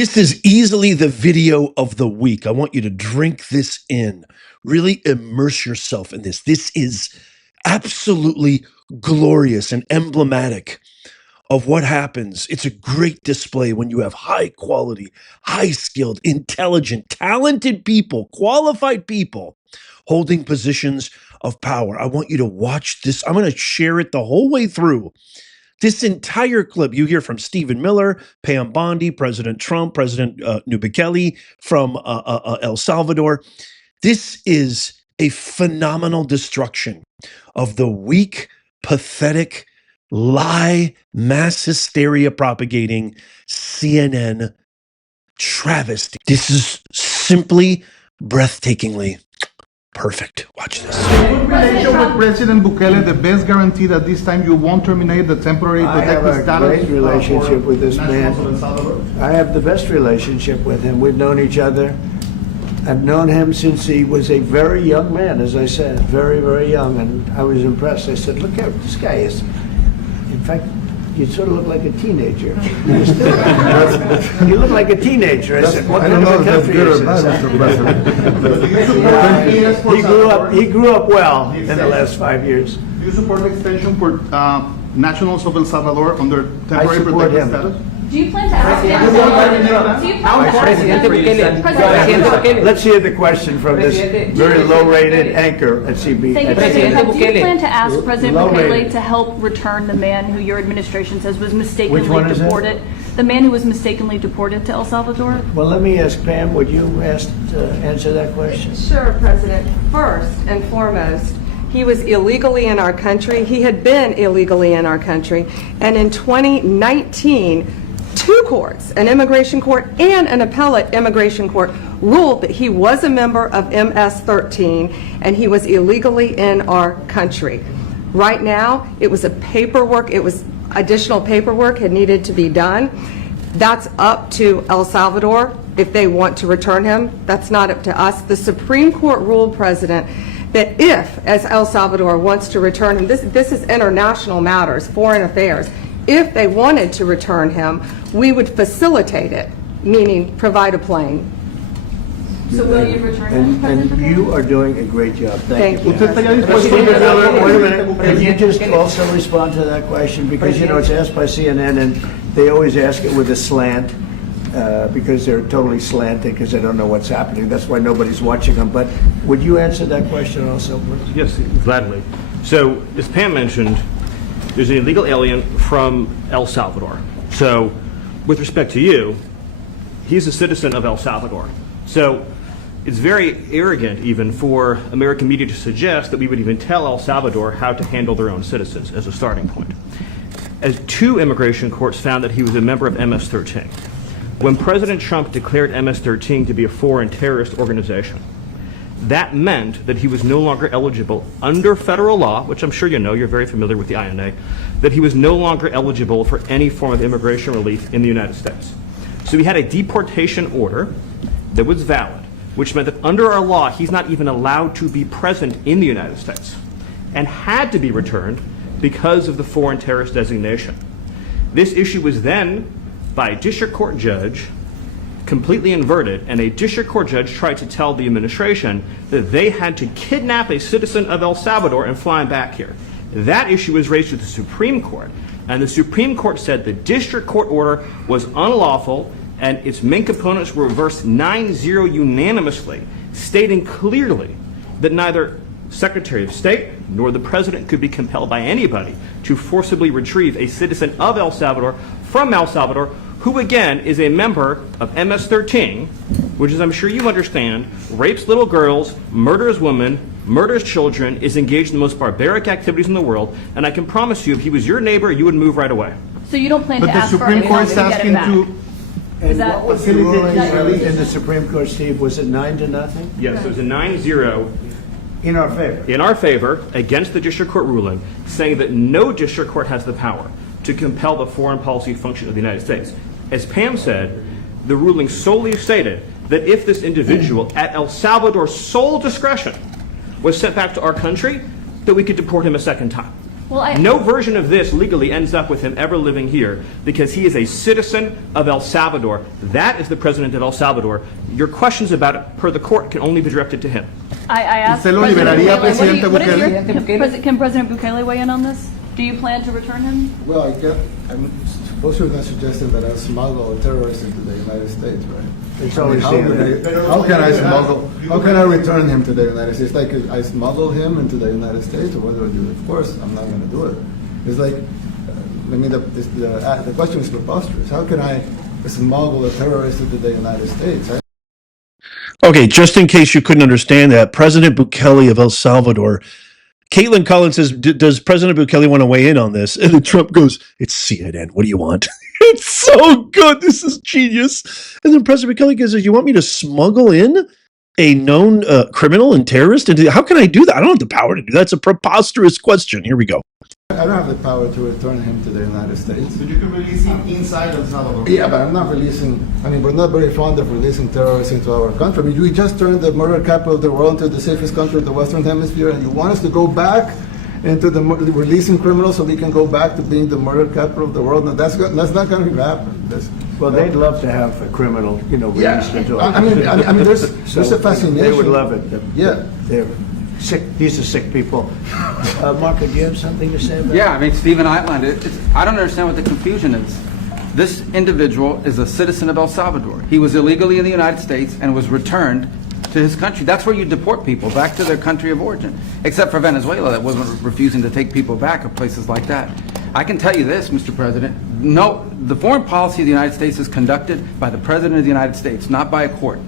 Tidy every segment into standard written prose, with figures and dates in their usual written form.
This is easily the video of the week. I want you to drink this in, really immerse yourself in this. This is absolutely glorious and emblematic of what happens. It's a great display when you have high quality, high skilled, intelligent, talented people, qualified people holding positions of power. I want you to watch this. I'm going to share it the whole way through. This entire clip, you hear from Stephen Miller, Pam Bondi, President Trump, President Bukele from El Salvador. This is a phenomenal destruction of the weak, pathetic, lie, mass hysteria propagating CNN travesty. This is simply breathtakingly perfect. Watch this. Good relation with President Bukele, the best guarantee that this time you won't terminate the temporary protected status. I have a great relationship with this man. I have the best relationship with him. We've known each other. I've known him since he was a very young man, as I said, very, very young, and I was impressed. I said, look at this guy is, in fact, you sort of look like a teenager. You look like a teenager. I said, what kind of a country is this? He grew up well in the last 5 years. Do you support the extension for nationals of El Salvador under temporary protected status? Do you plan to ask Let's hear the question from this very low-rated anchor at CB. Thank you, President. Do you plan to ask President Bukele to help return the man who your administration says was mistakenly deported? The man who was mistakenly deported to El Salvador? Well, let me ask Pam, would you answer that question? Sure, President. First and foremost, he was illegally in our country. He had been illegally in our country. And in 2019, two courts, an immigration court and an appellate immigration court, ruled that he was a member of MS-13 and he was illegally in our country. Right now, it was additional paperwork had needed to be done. That's up to El Salvador if they want to return him. That's not up to us. The Supreme Court ruled, President, that if, as El Salvador wants to return him, this is international matters, foreign affairs, if they wanted to return him, we would facilitate it, meaning provide a plane. So will you return him? And you are doing a great job. Thank you. Usted está ya Wait dispuesto a minute. Can you just also respond to that question? Because, you know, it's asked by CNN, and they always ask it with a slant, because they're totally slanted, because they don't know what's happening. That's why nobody's watching them. But would you answer that question also, please? Yes, gladly. So, as Pam mentioned, there's an illegal alien from El Salvador. So, with respect to you, he's a citizen of El Salvador. So, it's very arrogant even for American media to suggest that we would even tell El Salvador how to handle their own citizens as a starting point. As two immigration courts found that he was a member of MS-13. When President Trump declared MS-13 to be a foreign terrorist organization, that meant that he was no longer eligible under federal law, which I'm sure you know, you're very familiar with the INA, that he was no longer eligible for any form of immigration relief in the United States. So he had a deportation order that was valid, which meant that under our law, he's not even allowed to be present in the United States and had to be returned because of the foreign terrorist designation. This issue was then, by a district court judge, completely inverted, and a district court judge tried to tell the administration that they had to kidnap a citizen of El Salvador and fly him back here. That issue was raised to the Supreme Court, and the Supreme Court said the district court order was unlawful and its main components were reversed 9-0 unanimously, stating clearly that neither Secretary of State nor the President could be compelled by anybody to forcibly retrieve a citizen of El Salvador from El Salvador, who again is a member of MS-13, which, as I'm sure you understand, rapes little girls, murders women, murders children, is engaged in the most barbaric activities in the world, and I can promise you, if he was your neighbor, you would move right away. So you don't plan to ask for Supreme Court anything is to get asking him back? And that- what was the ruling in the Supreme Court, Steve? Was it 9-0? Yes, it was a 9-0 In our favor. in our favor against the district court ruling, saying that no district court has the power to compel the foreign policy function of the United States. As Pam said, the ruling solely stated that if this individual, at El Salvador's sole discretion, was sent back to our country, that we could deport him a second time. No version of this legally ends up with him ever living here because he is a citizen of El Salvador. That is the president of El Salvador. Your questions about it, per the court, can only be directed to him. I asked ¿Usted lo liberaría, Presidente Bukele? Can President Bukele weigh in on this? Do you plan to return him? Well, I'm supposed to not suggesting that I smuggle a terrorist into the United States, right? It's always how can I smuggle? How can I return him to the United States? Like I smuggle him into the United States, or what do I do? Of course, I'm not going to do it. It's like, I mean, the question is preposterous. How can I smuggle a terrorist into the United States? Okay, just in case you couldn't understand that, President Bukele of El Salvador, Kaitlan Collins says, does President Bukele want to weigh in on this? And then Trump goes, it's CNN. What do you want? It's so good. This is genius. And then President Bukele goes, you want me to smuggle in a known criminal and terrorist? How can I do that? I don't have the power to do that. It's a preposterous question. Here we go. I don't have the power to return him to the United States. But you can release him inside El Salvador. Yeah, but I'm not releasing, I mean, we're not very fond of releasing terrorists into our country. I mean, we just turned the murder capital of the world into the safest country of the Western Hemisphere, and you want us to go back into the releasing criminals so we can go back to being the murder capital of the world? No, that's not going to happen. Well, they'd love to have a criminal, released into it. I mean, there's a fascination. They would love it. Yeah. They're sick. These are sick people. Marco, do you have something to say about Yeah, I mean, Stephen outlined it. I don't understand what the confusion is. This individual is a citizen of El Salvador. He was illegally in the United States and was returned to his country. That's where you deport people, back to their country of origin. Except for Venezuela, that wasn't refusing to take people back, or places like that. I can tell you this, Mr. President. No, the foreign policy of the United States is conducted by the President of the United States, not by a court.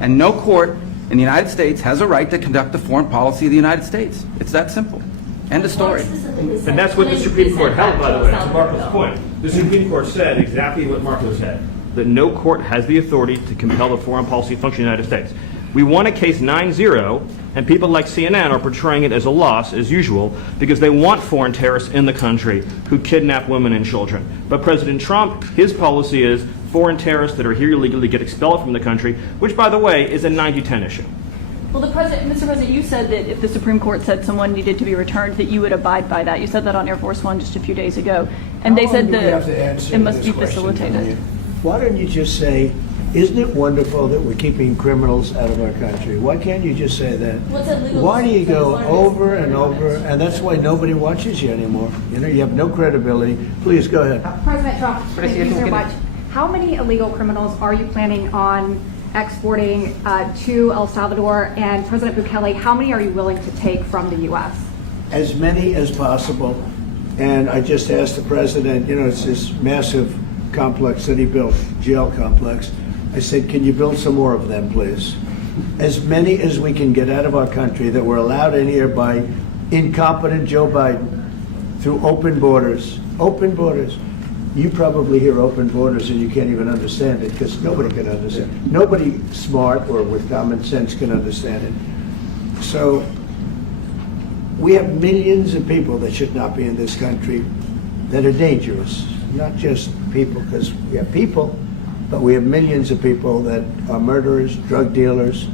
And no court in the United States has a right to conduct the foreign policy of the United States. It's that simple. End of story. And that's what the Supreme Court held, by the way, to Marco's point. The Supreme Court said exactly what Marco said, that no court has the authority to compel the foreign policy function of the United States. We won a case 9-0, and people like CNN are portraying it as a loss, as usual, because they want foreign terrorists in the country who kidnap women and children. But President Trump, his policy is foreign terrorists that are here illegally get expelled from the country, which, by the way, is a 90-10 issue. Well, Mr. President, you said that if the Supreme Court said someone needed to be returned, that you would abide by that. You said that on Air Force One just a few days ago, and they said that it must be facilitated. Why don't you just say, isn't it wonderful that we're keeping criminals out of our country? Why can't you just say that? Why do you go over and over? And that's why nobody watches you anymore. You have no credibility. Please, go ahead. President Trump, thank you so much. How many illegal criminals are you planning on exporting to El Salvador? And President Bukele, how many are you willing to take from the U.S.? As many as possible. And I just asked the president, it's this massive complex that he built, jail complex. I said, can you build some more of them, please? As many as we can get out of our country that were allowed in here by incompetent Joe Biden through open borders. Open borders. You probably hear open borders and you can't even understand it because nobody can understand. Nobody smart or with common sense can understand it. So we have millions of people that should not be in this country that are dangerous. Not just people, because we have people, but we have millions of people that are murderers, drug dealers.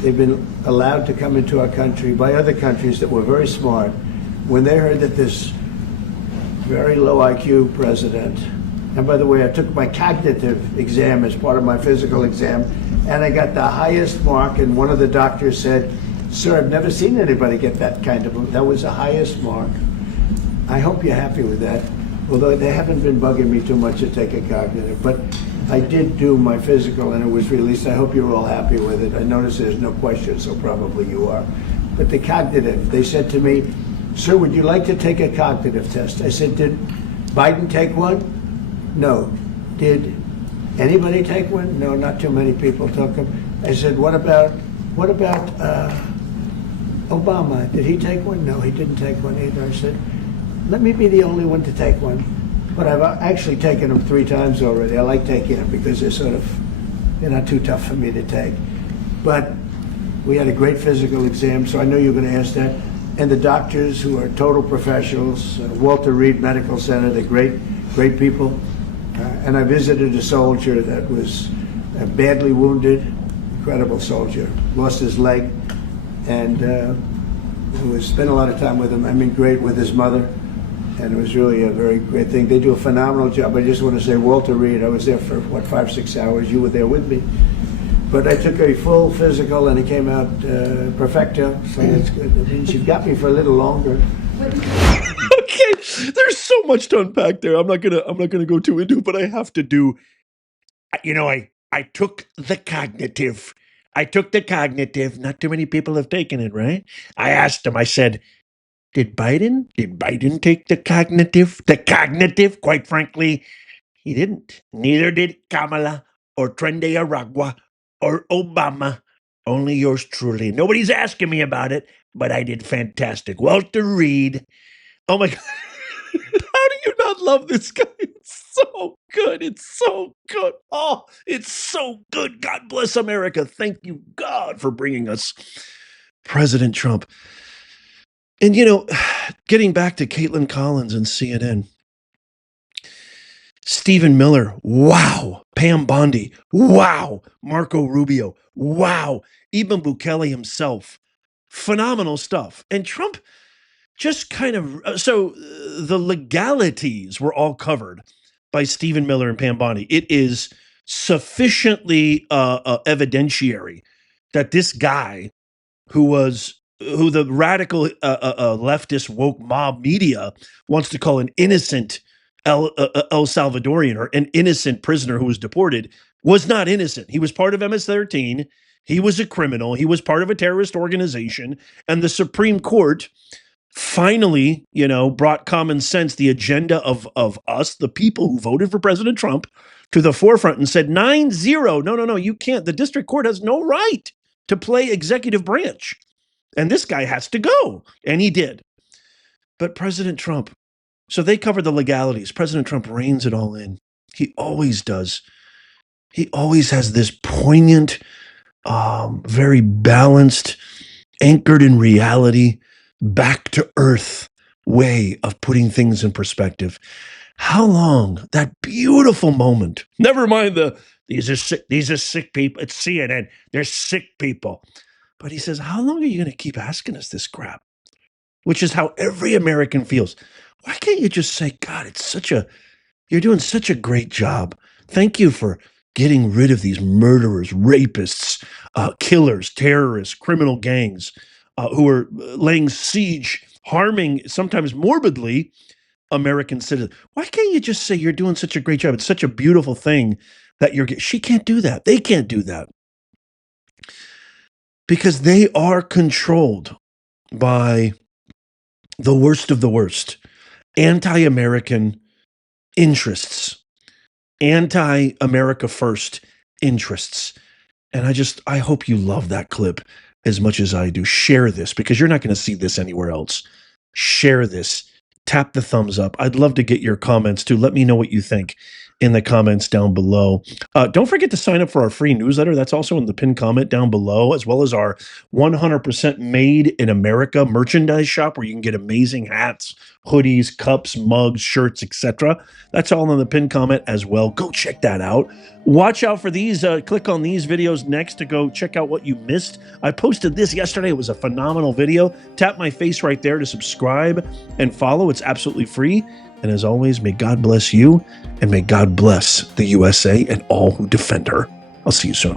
They've been allowed to come into our country by other countries that were very smart. When they heard that this very low IQ president, and by the way, I took my cognitive exam as part of my physical exam, and I got the highest mark, and one of the doctors said, sir, I've never seen anybody get that kind of, that was the highest mark. I hope you're happy with that, although they haven't been bugging me too much to take a cognitive, but I did do my physical and it was released. I hope you're all happy with it. I notice there's no question, so probably you are. But the cognitive, they said to me, sir, would you like to take a cognitive test? I said, did Biden take one? No. Did anybody take one? No, not too many people took them. I said, what about Obama? Did he take one? No, he didn't take one either. I said, let me be the only one to take one. But I've actually taken them 3 times already. I like taking them because they're not too tough for me to take. But we had a great physical exam, so I know you're going to ask that. And the doctors who are total professionals, Walter Reed Medical Center, they're great people. And I visited a soldier that was badly wounded, incredible soldier, lost his leg. And who has spent a lot of time with him. I mean, great with his mother, and it was really a very great thing. They do a phenomenal job. I just want to say, Walter Reed, I was there for, what, 5-6 hours. You were there with me. But I took a full physical, and it came out perfecto, so that's good. That means you've got me for a little longer. Okay, there's so much to unpack there. I'm not gonna go too into it, but I have to do. You know, I took the cognitive. I took the cognitive. Not too many people have taken it, right? I asked him. I said, Did Biden take the cognitive? The cognitive, quite frankly, he didn't. Neither did Kamala or Trende Aragua or Obama. Only yours truly. Nobody's asking me about it, but I did fantastic. Walter Reed. Oh my God. How do you not love this guy? It's so good. It's so good. Oh, it's so good. God bless America. Thank you, God, for bringing us President Trump. And, you know, getting back to Kaitlan Collins and CNN, Stephen Miller, wow. Pam Bondi, wow. Marco Rubio, wow. Even Bukele himself, phenomenal stuff. And Trump just kind of, so the legalities were all covered by Stephen Miller and Pam Bondi. It is sufficiently evidentiary that this guy who the radical leftist woke mob media wants to call an innocent El Salvadorian or an innocent prisoner who was deported was not innocent. He was part of MS-13. He was a criminal. He was part of a terrorist organization. And the Supreme Court finally, you know, brought common sense, the agenda of us, the people who voted for President Trump, to the forefront and said 9-0. No, you can't. The district court has no right to play executive branch. And this guy has to go. And he did. But President Trump, so they covered the legalities. President Trump reins it all in. He always does. He always has this poignant, very balanced, anchored in reality, back to earth way of putting things in perspective. How long that beautiful moment, never mind these are sick people. It's CNN. They're sick people. But he says, how long are you going to keep asking us this crap? Which is how every American feels. Why can't you just say, God, you're doing such a great job. Thank you for getting rid of these murderers, rapists, killers, terrorists, criminal gangs who are laying siege, harming, sometimes morbidly, American citizens. Why can't you just say you're doing such a great job? It's such a beautiful thing that she can't do that. They can't do that. Because they are controlled by the worst of the worst, anti-American interests, anti-America first interests. And I hope you love that clip as much as I do. Share this because you're not going to see this anywhere else. Share this. Tap the thumbs up. I'd love to get your comments too. Let me know what you think in the comments down below. Don't forget to sign up for our free newsletter. That's also in the pinned comment down below, as well as our 100% made in America merchandise shop where you can get amazing hats, hoodies, cups, mugs, shirts, etc. That's all in the pinned comment as well. Go check that out. Watch out for these. Click on these videos next to go check out what you missed. I posted this yesterday. It was a phenomenal video. Tap my face right there to subscribe and follow. It's absolutely free. And as always, may God bless you and may God bless the USA and all who defend her. I'll see you soon.